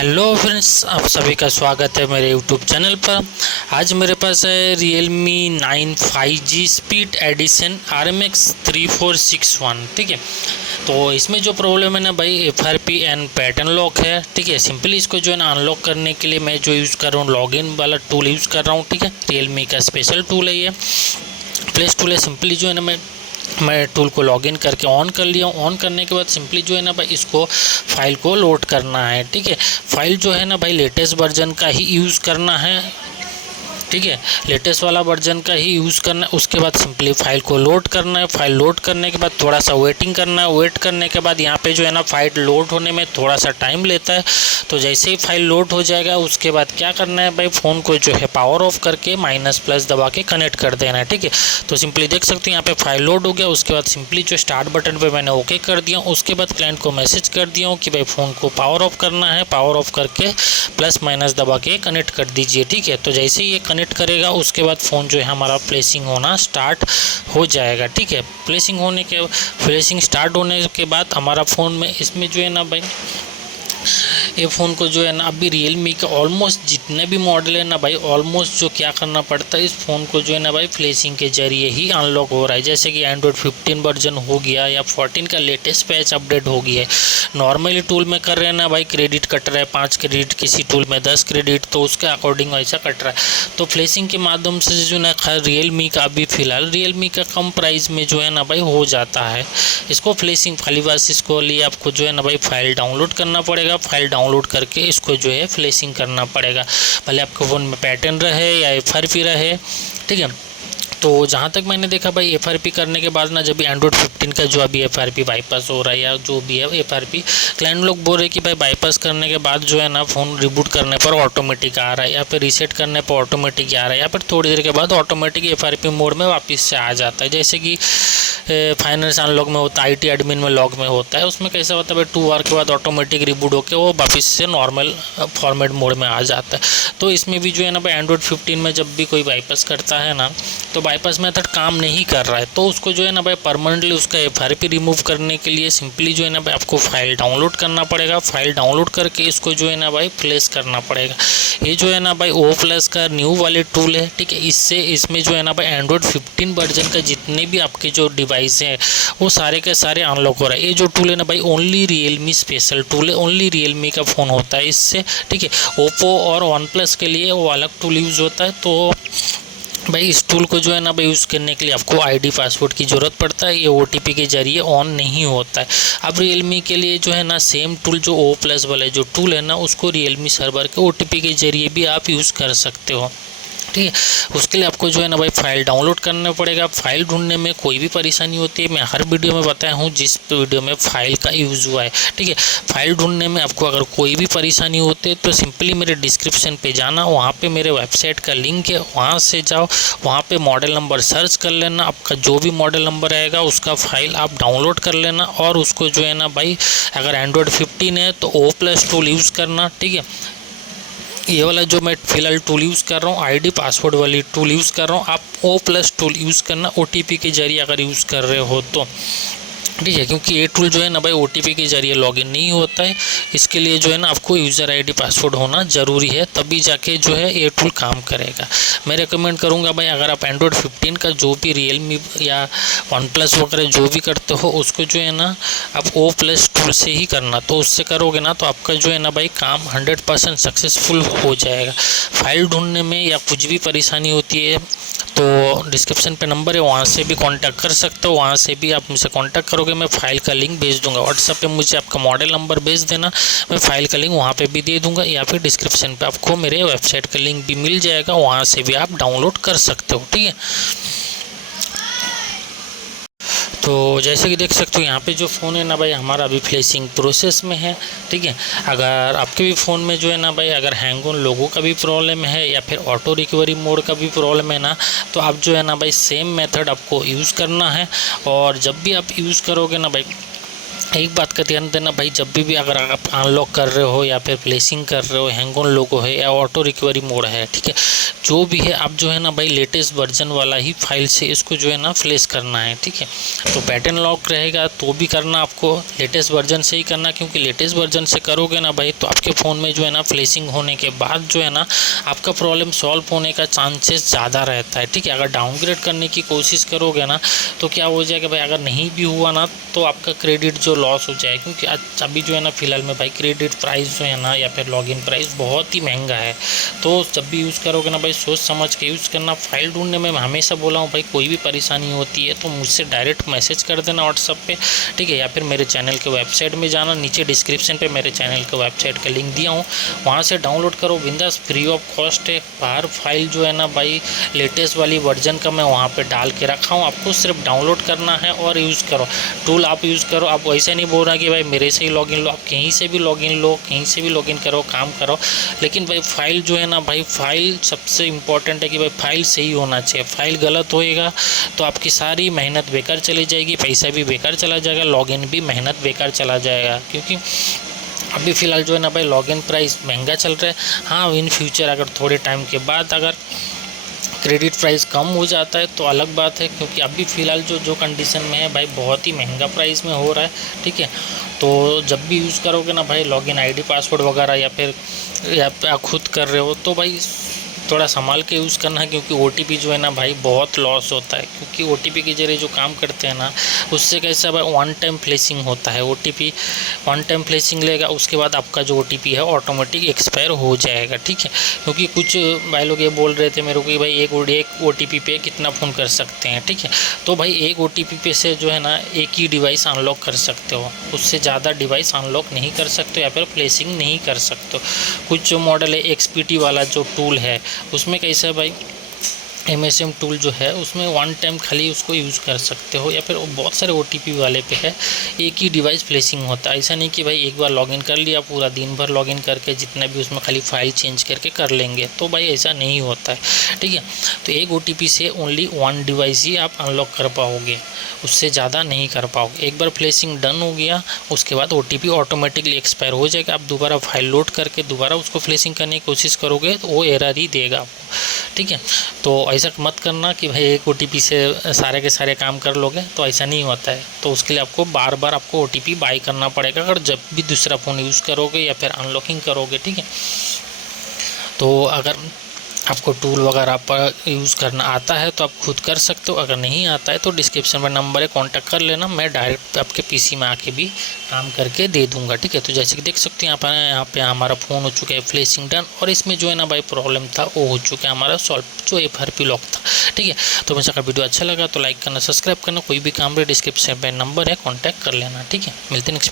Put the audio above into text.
Hello friends, आप सभी का स्वागत है मेरे यूट्यूब चैनल पर। आज मेरे पास है Realme 9 5G speed addition RMX 3461। ठीक है, तो इसमें जो प्रॉब्लम है ना भाई, FRP एंड पैटर्न लॉक है। ठीक है, सिंपली इसको जो है ना अनलॉक करने के लिए मैं जो यूज़ कर रहा हूँ, लॉगिन वाला टूल यूज़ कर रहा हूँ। ठीक है, Realme का स्पेशल टूल है, ये प्लेस टूल है। सिंपली जो है ना मैं टूल को लॉगिन करके ऑन कर लिया हूँ। ऑन करने के बाद सिंपली जो है ना भाई, इसको फाइल को लोड करना है। ठीक है, फाइल जो है ना भाई लेटेस्ट वर्जन का ही यूज़ करना है। ठीक है, लेटेस्ट वाला वर्जन का ही यूज़ करना है। उसके बाद सिंपली फाइल को लोड करना है। फाइल लोड करने के बाद थोड़ा सा वेटिंग करना है। वेट करने के बाद यहाँ पे जो है ना फाइल लोड होने में थोड़ा सा टाइम लेता है। तो जैसे ही फाइल लोड हो जाएगा उसके बाद क्या करना है भाई, फ़ोन को जो है पावर ऑफ करके माइनस प्लस दबा के कनेक्ट कर देना है। ठीक है, तो सिंपली देख सकते हो यहाँ पे फाइल लोड हो गया। उसके बाद सिंपली जो स्टार्ट बटन पे मैंने ओके कर दिया। उसके बाद क्लाइंट को मैसेज कर दिया हूँ कि भाई फ़ोन को पावर ऑफ करना है। पावर ऑफ करके प्लस माइनस दबा के कनेक्ट कर दीजिए। ठीक है, तो जैसे ही ये कनेक्ट करेगा उसके बाद फ़ोन जो है हमारा प्लेसिंग होना स्टार्ट हो जाएगा। ठीक है, प्लेसिंग स्टार्ट होने के बाद हमारा फ़ोन में इसमें जो है ना भाई, ये फ़ोन को जो है ना अभी Realme का ऑलमोस्ट जितने भी मॉडल है ना भाई, ऑलमोस्ट जो क्या करना पड़ता है, इस फ़ोन को जो है ना भाई फ्लैशिंग के ज़रिए ही अनलॉक हो रहा है। जैसे कि एंड्रॉयड 15 वर्जन हो गया या 14 का लेटेस्ट पैच अपडेट हो गया है। नॉर्मली टूल में कर रहे हैं ना भाई, क्रेडिट कट रहा है 5 क्रेडिट, किसी टूल में 10 क्रेडिट, तो उसके अकॉर्डिंग ऐसा कट रहा है। तो फ्लैशिंग के माध्यम से जो ना Realme का अभी फ़िलहाल Realme का कम प्राइस में जो है ना भाई हो जाता है। इसको फ्लैशिंग खाली बस इसको लिए आपको जो है ना भाई फाइल डाउनलोड करना पड़ेगा। फाइल डाउनलोड करके इसको जो है फ्लैशिंग करना पड़ेगा, भले आपके फ़ोन में पैटर्न रहे या FRP रहे। ठीक है, तो जहाँ तक मैंने देखा भाई, FRP करने के बाद ना, जब एंड्रॉयड 15 का जो अभी FRP बाईपास हो रहा है या जो भी है FRP, क्लाइंट लोग बोल रहे हैं कि भाई बाईपास करने के बाद जो है ना फ़ोन रिबूट करने पर ऑटोमेटिक आ रहा है या फिर रीसेट करने पर ऑटोमेटिक आ रहा है या फिर थोड़ी देर के बाद ऑटोमेटिक FRP मोड में वापस से आ जाता है। जैसे कि फाइनेंस अनलॉक में होता है, IT एडमिन में लॉग में होता है, उसमें कैसा होता है भाई 2 आवर के बाद ऑटोमेटिक रिबूट होकर वो वापस से नॉर्मल फॉर्मेट मोड में आ जाता है। तो इसमें भी जो है ना भाई एंड्रॉयड 15 में जब भी कोई बाईपास करता है ना, तो बाईपास मेथड काम नहीं कर रहा है, तो उसको जो है ना भाई परमानेंटली उसका FRP रिमूव करने के लिए सिंपली जो है ना भाई आपको फाइल डाउनलोड करना पड़ेगा। फाइल डाउनलोड करके इसको जो है ना भाई प्लेस करना पड़ेगा। ये जो है ना भाई O+ का न्यू वाले टूल है। ठीक है, इसमें जो है ना भाई एंड्रॉयड 15 वर्जन का जितने भी आपके जो डिवाइस हैं वो सारे के सारे अनलॉक हो रहा है। ये जो टूल है ना भाई ओनली Realme स्पेशल टूल है, ओनली Realme का फ़ोन होता है इससे। ठीक है, ओप्पो और OnePlus के लिए वो अलग टूल यूज़ होता है। तो भाई इस टूल को जो है ना भाई यूज़ करने के लिए आपको ID पासवर्ड की ज़रूरत पड़ता है। ये OTP के ज़रिए ऑन नहीं होता है। अब Realme के लिए जो है ना सेम टूल जो O+ वाले जो टूल है ना, उसको Realme सर्वर के OTP के ज़रिए भी आप यूज़ कर सकते हो। ठीक है, उसके लिए आपको जो है ना भाई फाइल डाउनलोड करना पड़ेगा। फाइल ढूंढने में कोई भी परेशानी होती है, मैं हर वीडियो में बताया हूँ जिस वीडियो में फाइल का यूज़ हुआ है। ठीक है, फाइल ढूंढने में आपको अगर कोई भी परेशानी होती है तो सिंपली मेरे डिस्क्रिप्शन पे जाना, वहाँ पे मेरे वेबसाइट का लिंक है, वहाँ से जाओ, वहाँ पे मॉडल नंबर सर्च कर लेना। आपका जो भी मॉडल नंबर आएगा उसका फाइल आप डाउनलोड कर लेना और उसको जो है ना भाई, अगर एंड्रॉयड 15 है तो O+ टूल यूज़ करना। ठीक है, ये वाला जो मैं फ़िलहाल टूल यूज़ कर रहा हूँ, ID पासवर्ड वाली टूल यूज़ कर रहा हूँ, आप O+ टूल यूज़ करना OTP के ज़रिए अगर यूज़ कर रहे हो तो। ठीक है, क्योंकि ये टूल जो है ना भाई OTP के ज़रिए लॉगिन नहीं होता है। इसके लिए जो है ना आपको यूज़र ID पासवर्ड होना ज़रूरी है, तभी जाके जो है ये टूल काम करेगा। मैं रिकमेंड करूँगा भाई, अगर आप एंड्रॉयड 15 का जो भी Realme या OnePlus वगैरह जो भी करते हो उसको जो है ना आप O+ टूल से ही करना। तो उससे करोगे ना तो आपका जो है ना भाई काम 100% सक्सेसफुल हो जाएगा। फाइल ढूंढने में या कुछ भी परेशानी होती है तो डिस्क्रिप्शन पे नंबर है, वहाँ से भी कांटेक्ट कर सकते हो। वहाँ से भी आप मुझसे कांटेक्ट करोगे, मैं फ़ाइल का लिंक भेज दूंगा। व्हाट्सएप पे मुझे आपका मॉडल नंबर भेज देना, मैं फ़ाइल का लिंक वहाँ पे भी दे दूंगा, या फिर डिस्क्रिप्शन पे आपको मेरे वेबसाइट का लिंक भी मिल जाएगा, वहाँ से भी आप डाउनलोड कर सकते हो। ठीक है, तो जैसे कि देख सकते हो यहाँ पे जो फ़ोन है ना भाई हमारा अभी फ्लैशिंग प्रोसेस में है। ठीक है, अगर आपके भी फ़ोन में जो है ना भाई अगर हैंग ऑन लोगों का भी प्रॉब्लम है या फिर ऑटो रिकवरी मोड का भी प्रॉब्लम है ना, तो आप जो है ना भाई सेम मेथड आपको यूज़ करना है। और जब भी आप यूज़ करोगे ना भाई, एक बात का ध्यान देना भाई, जब भी अगर आप अनलॉक कर रहे हो या फिर प्लेसिंग कर रहे हो, हैंग ऑन लोगो है या ऑटो रिकवरी मोड है, ठीक है, जो भी है आप जो है ना भाई लेटेस्ट वर्जन वाला ही फाइल से इसको जो है ना फ्लैश करना है, ठीक है। तो पैटर्न लॉक रहेगा तो भी करना आपको लेटेस्ट वर्जन से ही करना, क्योंकि लेटेस्ट वर्जन से करोगे ना भाई तो आपके फ़ोन में जो है ना फ्लैशिंग होने के बाद जो है ना आपका प्रॉब्लम सॉल्व होने का चांसेस ज़्यादा रहता है, ठीक है। अगर डाउनग्रेड करने की कोशिश करोगे ना तो क्या हो जाएगा भाई, अगर नहीं भी हुआ ना तो आपका क्रेडिट जो लॉस हो जाए, क्योंकि आज अभी जो है ना फ़िलहाल में भाई क्रेडिट प्राइस जो है ना या फिर लॉगिन प्राइस बहुत ही महंगा है। तो जब भी यूज़ करोगे ना भाई सोच समझ के यूज़ करना। फाइल ढूंढने में मैं हमेशा बोला हूँ भाई, कोई भी परेशानी होती है तो मुझसे डायरेक्ट मैसेज कर देना व्हाट्सअप पे, ठीक है, या फिर मेरे चैनल के वेबसाइट में जाना, नीचे डिस्क्रिप्शन पे मेरे चैनल के वेबसाइट का लिंक दिया हूँ, वहाँ से डाउनलोड करो बिंदास, फ्री ऑफ कॉस्ट है। बाहर फाइल जो है ना भाई लेटेस्ट वाली वर्जन का मैं वहाँ पे डाल के रखा हूँ, आपको सिर्फ डाउनलोड करना है और यूज़ करो, टूल आप यूज़ करो। आप वैसे नहीं बोल रहा कि भाई मेरे से ही लॉगिन लो, आप कहीं से भी लॉगिन लो, कहीं से भी लॉगिन करो, काम करो, लेकिन भाई फाइल जो है ना भाई, फाइल सबसे इम्पॉर्टेंट है कि भाई फाइल सही होना चाहिए। फाइल गलत होएगा तो आपकी सारी मेहनत बेकार चली जाएगी, पैसा भी बेकार चला जाएगा, लॉगिन भी मेहनत बेकार चला जाएगा, क्योंकि अभी फ़िलहाल जो है ना भाई लॉगिन प्राइस महंगा चल रहा है। हाँ, इन फ्यूचर अगर थोड़े टाइम के बाद अगर क्रेडिट प्राइस कम हो जाता है तो अलग बात है, क्योंकि अभी फ़िलहाल जो कंडीशन में है भाई बहुत ही महंगा प्राइस में हो रहा है, ठीक है। तो जब भी यूज़ करोगे ना भाई लॉगिन आईडी पासवर्ड वगैरह या फिर आप खुद कर रहे हो तो भाई थोड़ा संभाल के यूज़ करना है, क्योंकि ओटीपी जो है ना भाई बहुत लॉस होता है, क्योंकि ओटीपी के जरिए जो काम करते हैं ना उससे कैसा भाई वन टाइम फ्लैशिंग होता है। ओटीपी वन टाइम फ्लैशिंग लेगा, उसके बाद आपका जो ओटीपी है ऑटोमेटिक एक्सपायर हो जाएगा, ठीक है। क्योंकि कुछ भाई लोग ये बोल रहे थे मेरे को कि भाई एक ओटीपी पे कितना फ़ोन कर सकते हैं, ठीक है। तो भाई एक ओटीपी पे से जो है ना एक ही डिवाइस अनलॉक कर सकते हो, उससे ज़्यादा डिवाइस अनलॉक नहीं कर सकते या फिर फ्लैशिंग नहीं कर सकते। कुछ जो मॉडल है एक्सपीटी वाला जो टूल है उसमें कैसा है भाई, MSM टूल जो है उसमें वन टाइम खाली उसको यूज़ कर सकते हो, या फिर बहुत सारे OTP वाले पे है एक ही डिवाइस फ्लैशिंग होता है। ऐसा नहीं कि भाई एक बार लॉगिन कर लिया पूरा दिन भर लॉगिन करके जितना भी उसमें खाली फाइल चेंज करके कर लेंगे, तो भाई ऐसा नहीं होता है, ठीक है। तो एक OTP से ओनली वन डिवाइस ही आप अनलॉक कर पाओगे, उससे ज़्यादा नहीं कर पाओगे। एक बार फ्लैशिंग डन हो गया उसके बाद OTP ऑटोमेटिकली एक्सपायर हो जाएगा। आप दोबारा फाइल लोड करके दोबारा उसको फ्लैशिंग करने की कोशिश करोगे तो वो एरर ही देगा आपको, ठीक है। तो ऐसा मत करना कि भाई एक OTP से सारे के सारे काम कर लोगे, तो ऐसा नहीं होता है। तो उसके लिए आपको बार बार आपको OTP बाय करना पड़ेगा अगर जब भी दूसरा फ़ोन यूज़ करोगे या फिर अनलॉकिंग करोगे, ठीक है। तो अगर आपको टूल वगैरह पर यूज़ करना आता है तो आप खुद कर सकते हो, अगर नहीं आता है तो डिस्क्रिप्शन में नंबर है, कांटेक्ट कर लेना, मैं डायरेक्ट आपके पीसी में आके भी काम करके दे दूंगा, ठीक है। तो जैसे कि देख सकते हैं यहाँ पे हमारा फ़ोन हो चुका है फ्लैशिंग डन, और इसमें जो है ना भाई प्रॉब्लम था वो हो चुका है हमारा सॉल्व, जो FRP लॉक था, ठीक है। तो वैसे अगर वीडियो अच्छा लगा तो लाइक करना, सब्सक्राइब करना, कोई भी काम रहे डिस्क्रिप्शन में नंबर है, कॉन्टैक्ट कर लेना, ठीक है। मिलते हैं नेक्स्ट